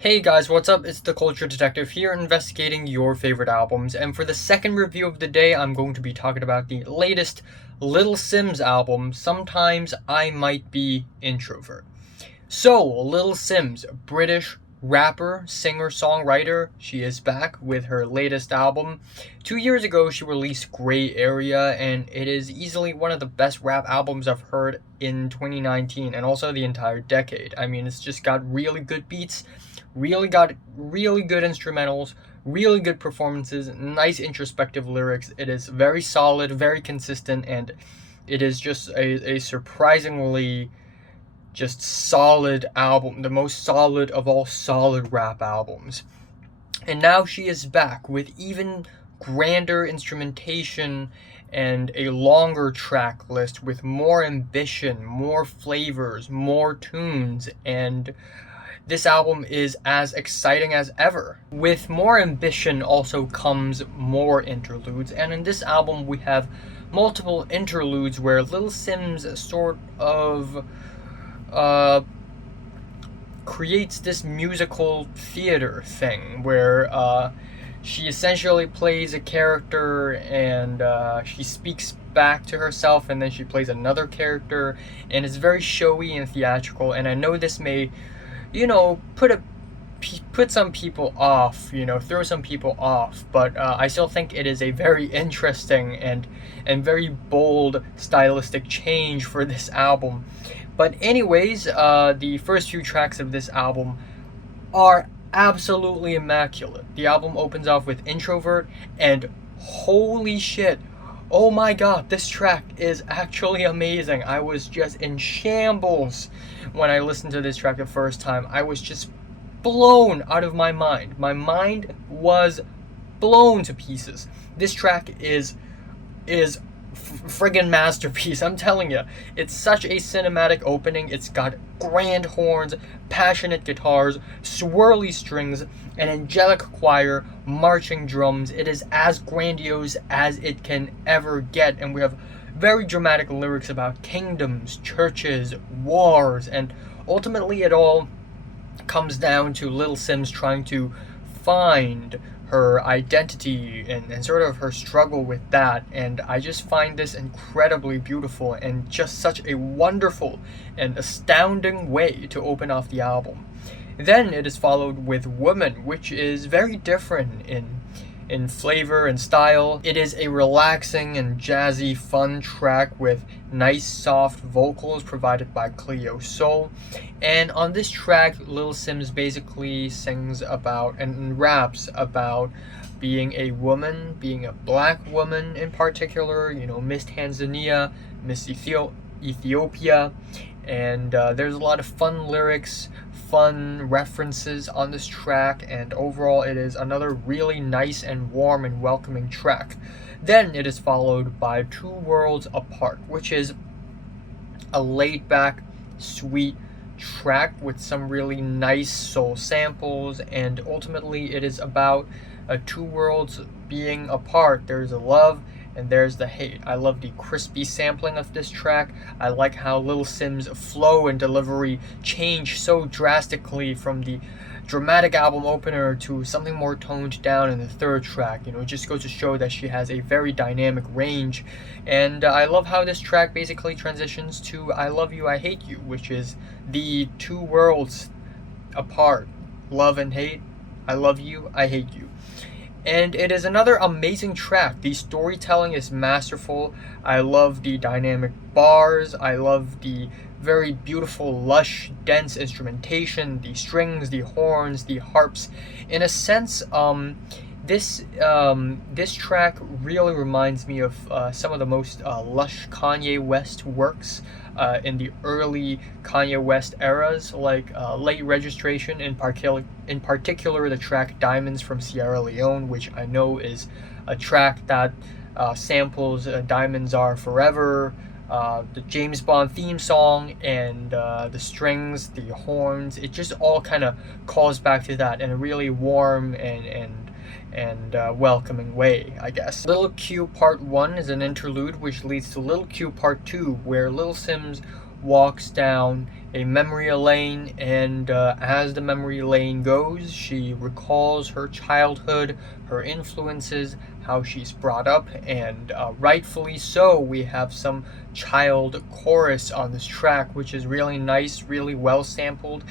Hey guys, what's up? It's the Culture Detective here, investigating your favorite albums, and for the second review of the day, I'm going to be talking about the latest Little Simz album, Sometimes I Might Be Introvert. So, Little Simz, British rapper, singer, songwriter, she is back with her latest album. 2 years ago, she released Gray Area, and it is easily one of the best rap albums I've heard in 2019 and also the entire decade. I mean, it's just got really good beats, got really good instrumentals, really good performances, nice introspective lyrics. It is very solid, very consistent, and it is just a surprisingly just solid album, the most solid of all solid rap albums. And now she is back with even grander instrumentation and a longer track list with more ambition, more flavors, more tunes, and this album is as exciting as ever. With more ambition also comes more interludes, and in this album we have multiple interludes where Lil Simz sort of creates this musical theater thing where she essentially plays a character and she speaks back to herself, and then she plays another character, and it's very showy and theatrical. And I know this may, put some people off, throw some people off, but I still think it is a very interesting and very bold stylistic change for this album. But anyways, the first few tracks of this album are absolutely immaculate. The album opens off with Introvert, and holy shit, oh my god, this track is actually amazing. I was just in shambles when I listened to this track the first time. I was just blown out of my mind. My mind was blown to pieces. This track is friggin' masterpiece. I'm telling you, it's such a cinematic opening. It's got grand horns, passionate guitars, swirly strings, an angelic choir, marching drums. It is as grandiose as it can ever get, and we have very dramatic lyrics about kingdoms, churches, wars, and ultimately it all comes down to Lil Simz trying to find her identity and sort of her struggle with that. And I just find this incredibly beautiful and just such a wonderful and astounding way to open off the album. Then it is followed with Woman, which is very different in flavor and style. It is a relaxing and jazzy fun track with nice soft vocals provided by Cleo Sol. And on this track, Lil Simz basically sings about and raps about being a woman, being a black woman in particular, Miss Tanzania, Miss Ethiopia, and there's a lot of fun lyrics, fun references on this track, and overall it is another really nice and warm and welcoming track. Then it is followed by Two Worlds Apart, which is a laid back, sweet track with some really nice soul samples, and ultimately it is about two worlds being apart. There's a love and there's the hate. I love the crispy sampling of this track. I like how Lil Simz' flow and delivery change so drastically from the dramatic album opener to something more toned down in the third track. It just goes to show that she has a very dynamic range. And I love how this track basically transitions to I Love You, I Hate You, which is the two worlds apart. Love and hate. I love you, I hate you. And it is another amazing track. The storytelling is masterful. I love the dynamic bars. I love the very beautiful, lush, dense instrumentation, the strings, the horns, the harps. In a sense, this track really reminds me of some of the most lush Kanye West works in the early Kanye West eras, like Late Registration, in particular the track Diamonds from Sierra Leone, which I know is a track that samples Diamonds Are Forever, the James Bond theme song, and the strings, the horns. It just all kind of calls back to that in a really warm and welcoming way, I guess. Lil Q Part 1 is an interlude which leads to Lil Q Part 2, where Lil Simz walks down a memory lane, and as the memory lane goes, she recalls her childhood, her influences, how she's brought up, and rightfully so. We have some child chorus on this track, which is really nice, really well sampled,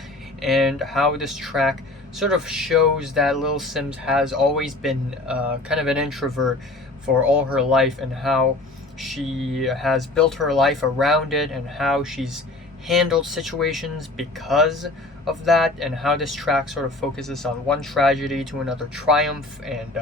and how this track sort of shows that Lil Simz has always been kind of an introvert for all her life, and how she has built her life around it, and how she's handled situations because of that, and how this track sort of focuses on one tragedy to another triumph, and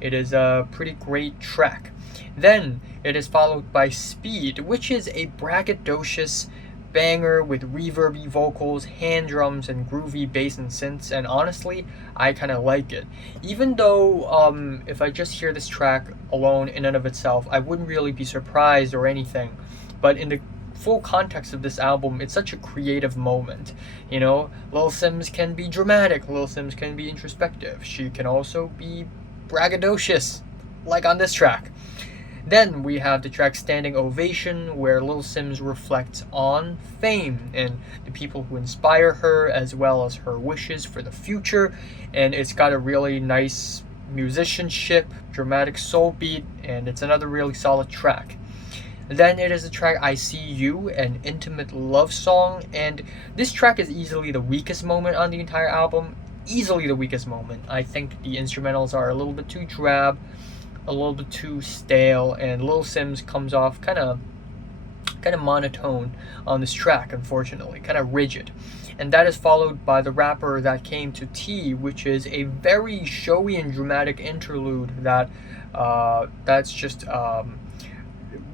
it is a pretty great track. Then it is followed by Speed, which is a braggadocious banger with reverby vocals, hand drums, and groovy bass and synths, and honestly, I kind of like it. Even though if I just hear this track alone in and of itself, I wouldn't really be surprised or anything, but in the full context of this album, it's such a creative moment. You know, Lil Simz can be dramatic, Lil Simz can be introspective, she can also be braggadocious, like on this track. Then we have the track Standing Ovation, where Lil Simz reflects on fame and the people who inspire her, as well as her wishes for the future, and it's got a really nice musicianship, dramatic soul beat, and it's another really solid track. Then it is the track I See You, an intimate love song, and this track is easily the weakest moment on the entire album. Easily the weakest moment. I think the instrumentals are a little bit too drab, a little bit too stale, and Lil Simz comes off kind of monotone on this track, unfortunately, kind of rigid. And that is followed by The Rapper That Came to Tea, which is a very showy and dramatic interlude that's just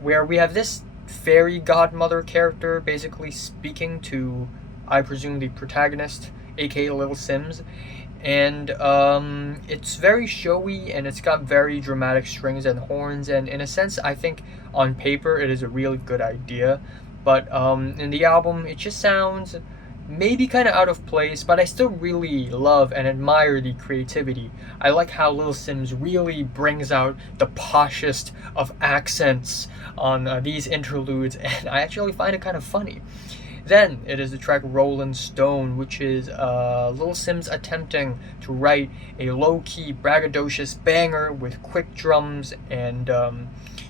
where we have this fairy godmother character basically speaking to, I presume, the protagonist, aka Lil Simz, and it's very showy, and it's got very dramatic strings and horns, and in a sense I think on paper it is a really good idea, but in the album it just sounds maybe kind of out of place, but I still really love and admire the creativity. I like how Lil Simz really brings out the poshest of accents on these interludes, and I actually find it kind of funny. Then it is the track Rollin' Stone, which is Lil Simz attempting to write a low-key, braggadocious banger with quick drums and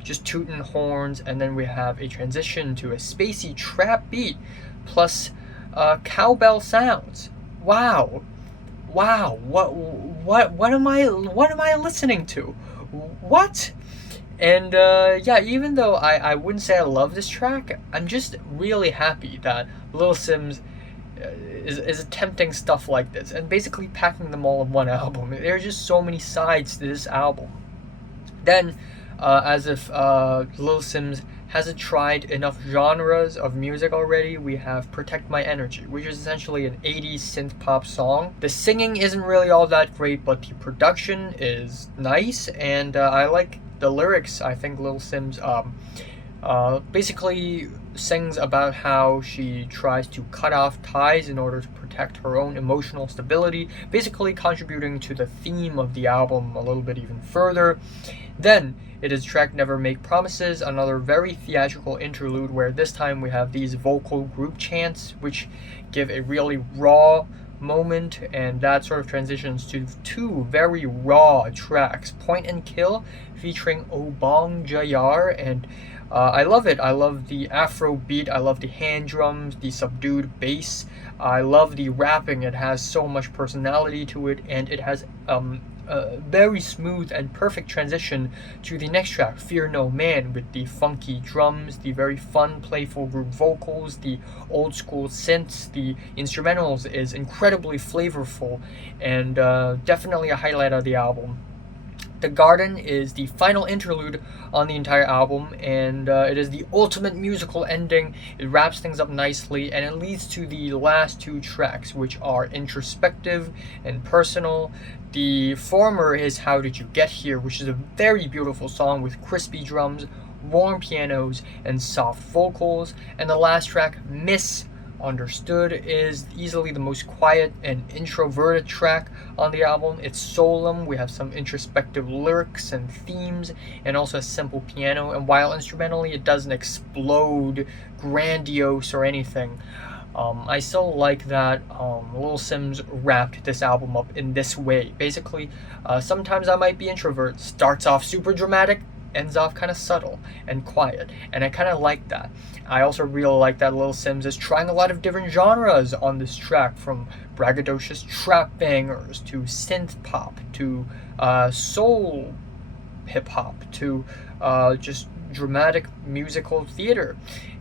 just tootin' horns, and then we have a transition to a spacey trap beat plus cowbell sounds. Wow, what am I listening to? What? And yeah, even though I wouldn't say I love this track, I'm just really happy that Lil Simz is attempting stuff like this and basically packing them all in one album. There are just so many sides to this album. Then, as if Lil Simz hasn't tried enough genres of music already, we have Protect My Energy, which is essentially an 80s synth-pop song. The singing isn't really all that great, but the production is nice, and I like the lyrics. I think Lil Simz basically sings about how she tries to cut off ties in order to protect her own emotional stability, basically contributing to the theme of the album a little bit even further. Then it is track Never Make Promises, another very theatrical interlude where this time we have these vocal group chants which give a really raw moment, and that sort of transitions to two very raw tracks, Point and Kill featuring Obong Jayar, and I love it. I love the Afro beat, I love the hand drums, the subdued bass, I love the rapping. It has so much personality to it, and it has a very smooth and perfect transition to the next track, Fear No Man, with the funky drums, the very fun, playful group vocals, the old school synths. The instrumentals is incredibly flavorful, and definitely a highlight of the album. The Garden is the final interlude on the entire album, and it is the ultimate musical ending. It wraps things up nicely, and it leads to the last two tracks, which are introspective and personal. The former is How Did You Get Here, which is a very beautiful song with crispy drums, warm pianos, and soft vocals. And the last track, Miss Understood is easily the most quiet and introverted track on the album. It's solemn, we have some introspective lyrics and themes, and also a simple piano. And while instrumentally it doesn't explode, grandiose, or anything, I still like that Lil Simz wrapped this album up in this way. Basically, sometimes I might be introvert. Starts off super dramatic, ends off kind of subtle and quiet, and I kind of like that. I also really like that Lil Simz is trying a lot of different genres on this track, from braggadocious trap bangers to synth pop to soul hip hop to just dramatic musical theater.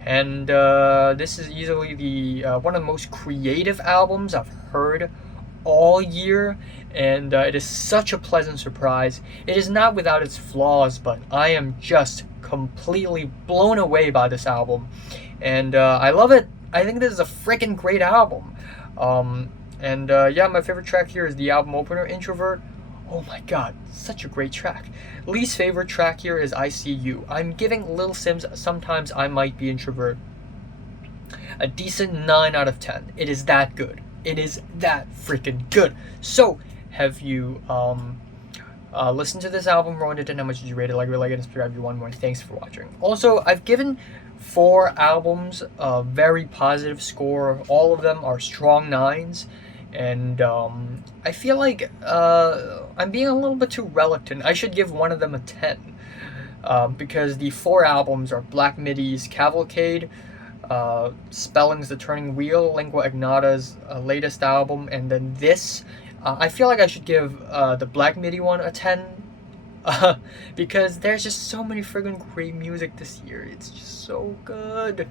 And this is easily the one of the most creative albums I've heard all year, and it is such a pleasant surprise. It is not without its flaws, but I am just completely blown away by this album, and I love it. I think this is a freaking great album. Yeah, my favorite track here is the album opener, Introvert. Oh my god, such a great track. Least favorite track here is I See You. I'm giving Lil Simz Sometimes I Might Be Introvert a decent 9 out of 10. It is that good. It is that freaking good. So, have you listened to this album, rolled it in? How much did you rate it? Like it, and subscribe if you want more. Thanks for watching. Also, I've given 4 albums a very positive score. All of them are strong 9s. And I feel like I'm being a little bit too reluctant. I should give one of them a 10. Because the 4 albums are Black Midi's Cavalcade, Spelling's The Turning Wheel, Lingua Ignata's latest album, and then this. I feel like I should give the Black Midi one a 10. Because there's just so many friggin' great music this year. It's just so good.